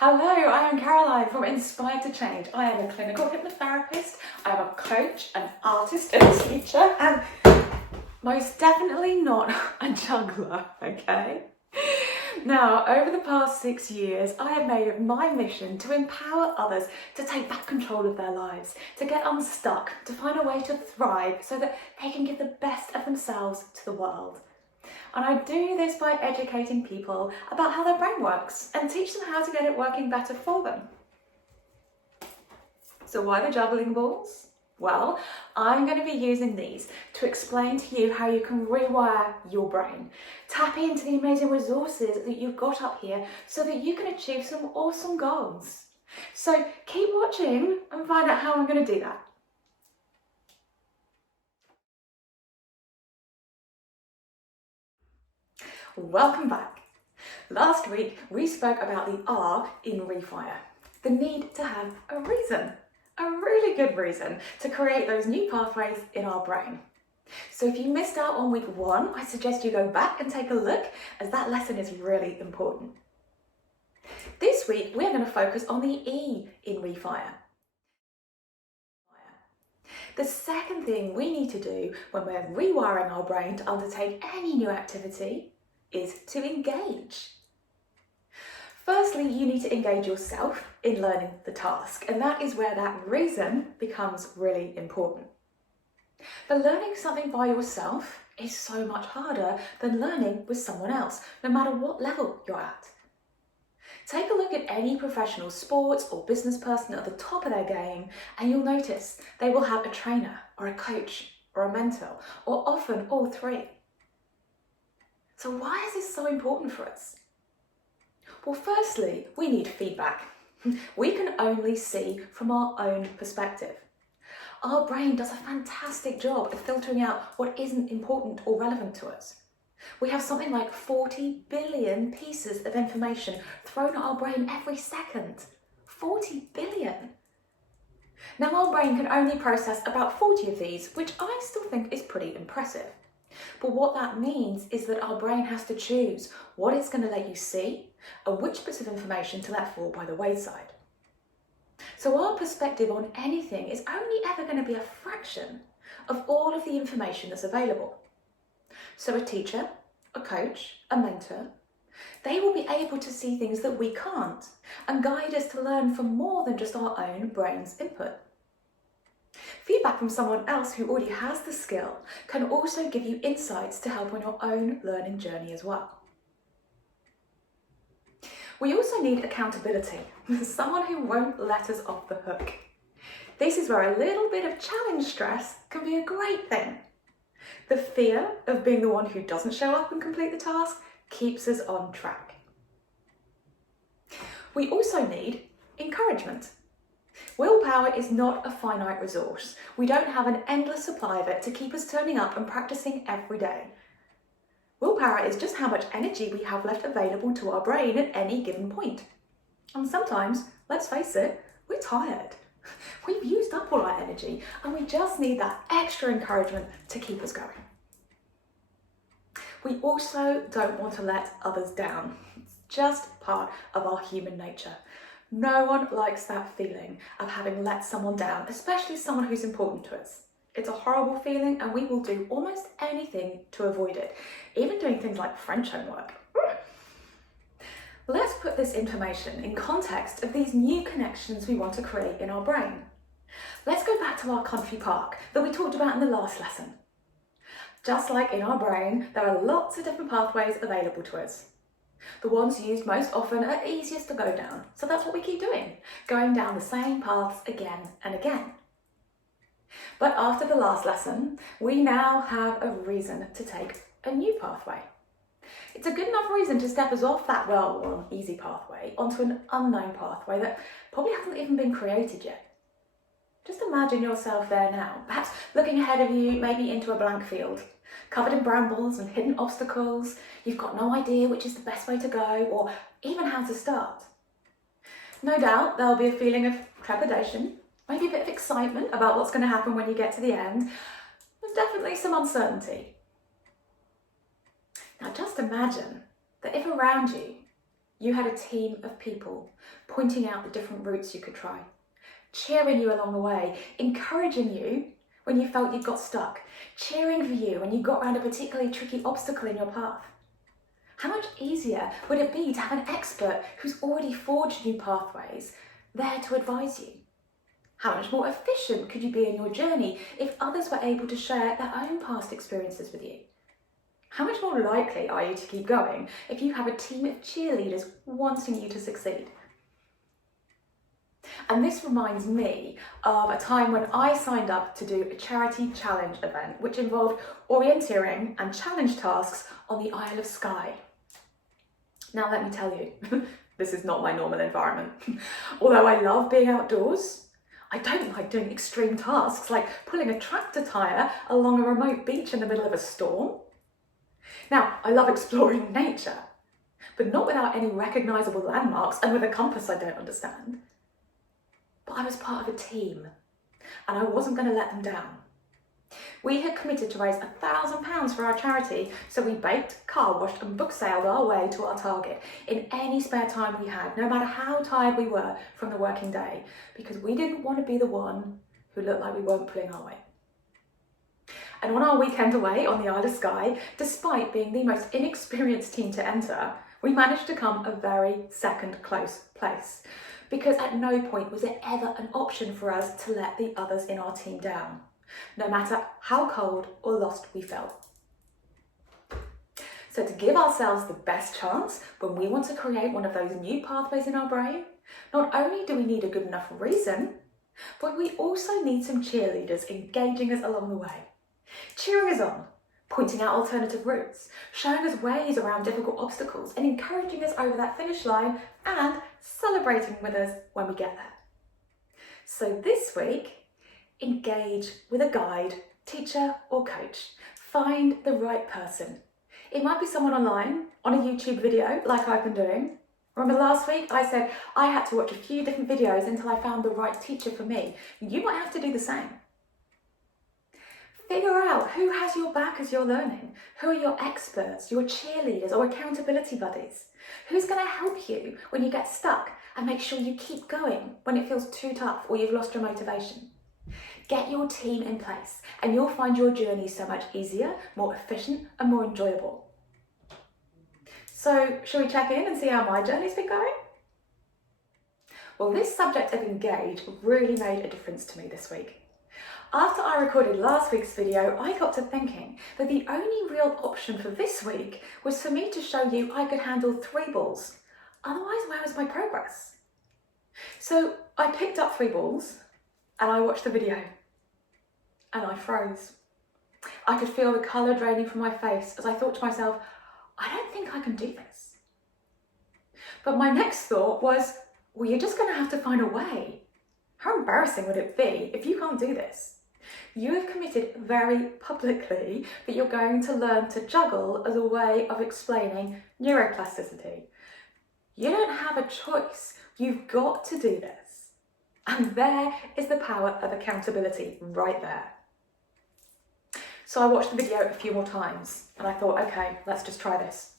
Hello, I am Caroline from Inspired to Change. I am a clinical hypnotherapist, I am a coach, an artist and a teacher, and most definitely not a juggler, okay? Now, over the past 6 years, I have made it my mission to empower others to take back control of their lives, to get unstuck, to find a way to thrive so that they can give the best of themselves to the world. And I do this by educating people about how their brain works and teach them how to get it working better for them. So why the juggling balls? Well, I'm going to be using these to explain to you how you can rewire your brain. Tap into the amazing resources that you've got up here so that you can achieve some awesome goals. So keep watching and find out how I'm going to do that. Welcome back. Last week we spoke about the R in Rewire, the need to have a reason, a really good reason to create those new pathways in our brain. So if you missed out on week 1, I suggest you go back and take a look, as that lesson is really important. This week we're going to focus on the E in Rewire. The second thing we need to do when we're rewiring our brain to undertake any new activity is to engage. Firstly, you need to engage yourself in learning the task, and that is where that reason becomes really important. But learning something by yourself is so much harder than learning with someone else, no matter what level you're at. Take a look at any professional sports or business person at the top of their game, and you'll notice they will have a trainer or a coach or a mentor, or often all three. So why is this so important for us? Well, firstly, we need feedback. We can only see from our own perspective. Our brain does a fantastic job of filtering out what isn't important or relevant to us. We have something like 40 billion pieces of information thrown at our brain every second. 40 billion. Now, our brain can only process about 40 of these, which I still think is pretty impressive. But what that means is that our brain has to choose what it's going to let you see and which bits of information to let fall by the wayside. So our perspective on anything is only ever going to be a fraction of all of the information that's available. So a teacher, a coach, a mentor, they will be able to see things that we can't and guide us to learn from more than just our own brain's input. Feedback from someone else who already has the skill can also give you insights to help on your own learning journey as well. We also need accountability, someone who won't let us off the hook. This is where a little bit of challenge stress can be a great thing. The fear of being the one who doesn't show up and complete the task keeps us on track. We also need encouragement. Willpower is not a finite resource. We don't have an endless supply of it to keep us turning up and practicing every day. Willpower is just how much energy we have left available to our brain at any given point. And sometimes, let's face it, we're tired. We've used up all our energy and we just need that extra encouragement to keep us going. We also don't want to let others down. It's just part of our human nature. No one likes that feeling of having let someone down, especially someone who's important to us. It's a horrible feeling and we will do almost anything to avoid it, even doing things like French homework. Let's put this information in context of these new connections we want to create in our brain. Let's go back to our country park that we talked about in the last lesson. Just like in our brain, there are lots of different pathways available to us. The ones used most often are easiest to go down, so that's what we keep doing, going down the same paths again and again. But after the last lesson, we now have a reason to take a new pathway. It's a good enough reason to step us off that well-worn, easy pathway onto an unknown pathway that probably hasn't even been created yet. Just imagine yourself there now, perhaps looking ahead of you, maybe into a blank field, covered in brambles and hidden obstacles. You've got no idea which is the best way to go or even how to start. No doubt there'll be a feeling of trepidation, maybe a bit of excitement about what's going to happen when you get to the end. There's definitely some uncertainty. Now just imagine that if around you You had a team of people pointing out the different routes you could try, cheering you along the way, encouraging you when you felt you got stuck, cheering for you when you got around a particularly tricky obstacle in your path. How much easier would it be to have an expert who's already forged new pathways there to advise you? How much more efficient could you be in your journey if others were able to share their own past experiences with you? How much more likely are you to keep going if you have a team of cheerleaders wanting you to succeed? And this reminds me of a time when I signed up to do a charity challenge event, which involved orienteering and challenge tasks on the Isle of Skye. Now let me tell you, this is not my normal environment. Although I love being outdoors, I don't like doing extreme tasks like pulling a tractor tyre along a remote beach in the middle of a storm. Now, I love exploring nature, but not without any recognisable landmarks and with a compass I don't understand. But I was part of a team, and I wasn't going to let them down. We had committed to raise £1,000 for our charity, so we baked, car washed and book sailed our way to our target in any spare time we had, no matter how tired we were from the working day, because we didn't want to be the one who looked like we weren't pulling our weight. And on our weekend away on the Isle of Skye, despite being the most inexperienced team to enter, we managed to come a very second close place, because at no point was it ever an option for us to let the others in our team down, no matter how cold or lost we felt. So to give ourselves the best chance when we want to create one of those new pathways in our brain, not only do we need a good enough reason, but we also need some cheerleaders engaging us along the way, cheering us on, pointing out alternative routes, showing us ways around difficult obstacles and encouraging us over that finish line and celebrating with us when we get there. So this week, engage with a guide, teacher or coach. Find the right person. It might be someone online, on a YouTube video like I've been doing. Remember last week I said I had to watch a few different videos until I found the right teacher for me. You might have to do the same. Figure out who has your back as you're learning. Who are your experts, your cheerleaders or accountability buddies? Who's going to help you when you get stuck and make sure you keep going when it feels too tough or you've lost your motivation? Get your team in place and you'll find your journey so much easier, more efficient and more enjoyable. So, shall we check in and see how my journey's been going? Well, this subject of engage really made a difference to me this week. After I recorded last week's video, I got to thinking that the only real option for this week was for me to show you I could handle 3 balls. Otherwise, where was my progress? So I picked up 3 balls and I watched the video and I froze. I could feel the colour draining from my face as I thought to myself, I don't think I can do this. But my next thought was, well, you're just going to have to find a way. How embarrassing would it be if you can't do this? You have committed very publicly that you're going to learn to juggle as a way of explaining neuroplasticity. You don't have a choice. You've got to do this. And there is the power of accountability right there. So I watched the video a few more times and I thought, okay, let's just try this.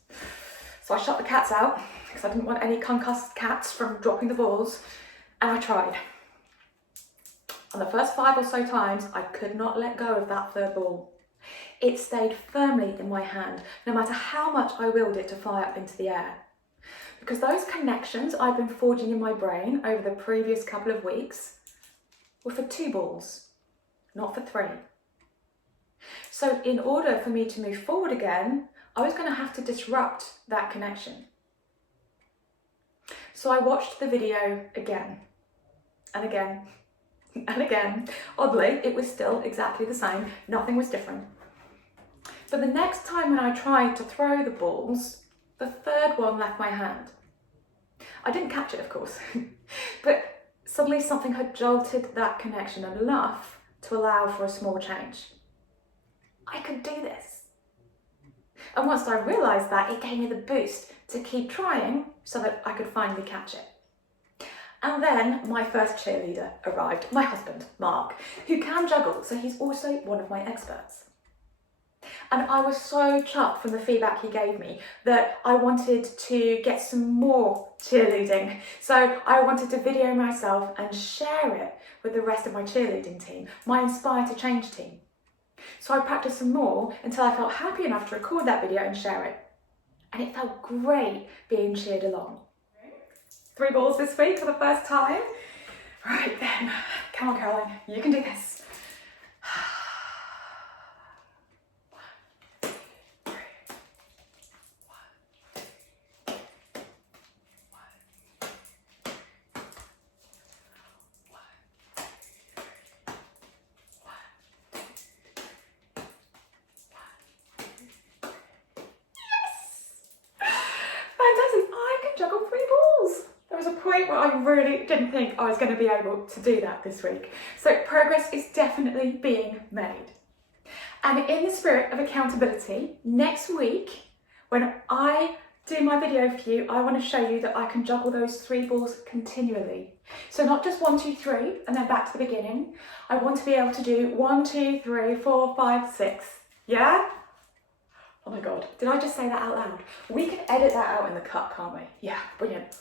So I shut the cats out because I didn't want any concussed cats from dropping the balls, and I tried. And the first 5 or so times, I could not let go of that 3rd ball. It stayed firmly in my hand, no matter how much I willed it to fly up into the air. Because those connections I'd been forging in my brain over the previous couple of weeks were for 2 balls, not for 3. So in order for me to move forward again, I was going to have to disrupt that connection. So I watched the video again and again and again. Oddly, it was still exactly the same. Nothing was different. But the next time when I tried to throw the balls, the 3rd one left my hand. I didn't catch it, of course, but suddenly something had jolted that connection enough to allow for a small change. I could do this. And once I realised that, it gave me the boost to keep trying so that I could finally catch it. And then my first cheerleader arrived, my husband, Mark, who can juggle, so he's also one of my experts. And I was so chuffed from the feedback he gave me that I wanted to get some more cheerleading. So I wanted to video myself and share it with the rest of my cheerleading team, my Inspire to Change team. So I practiced some more until I felt happy enough to record that video and share it. And it felt great being cheered along. 3 balls this week for the first time. Right then, come on Caroline, you can do this. Fantastic, I can juggle 3 balls. There was a point where I really didn't think I was going to be able to do that this week. So progress is definitely being made. And in the spirit of accountability, next week, when I do my video for you, I want to show you that I can juggle those 3 balls continually. So not just 1, 2, 3, and then back to the beginning. I want to be able to do 1, 2, 3, 4, 5, 6. Yeah? Oh my God, did I just say that out loud? We can edit that out in the cut, can't we? Yeah, brilliant.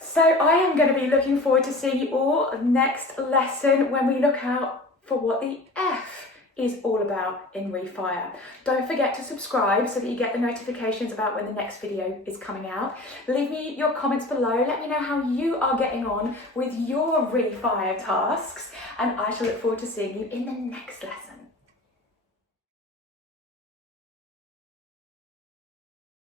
So I am going to be looking forward to seeing you all next lesson when we look out for what the F is all about in Rewire. Don't forget to subscribe so that you get the notifications about when the next video is coming out. Leave me your comments below. Let me know how you are getting on with your Rewire tasks, and I shall look forward to seeing you in the next lesson.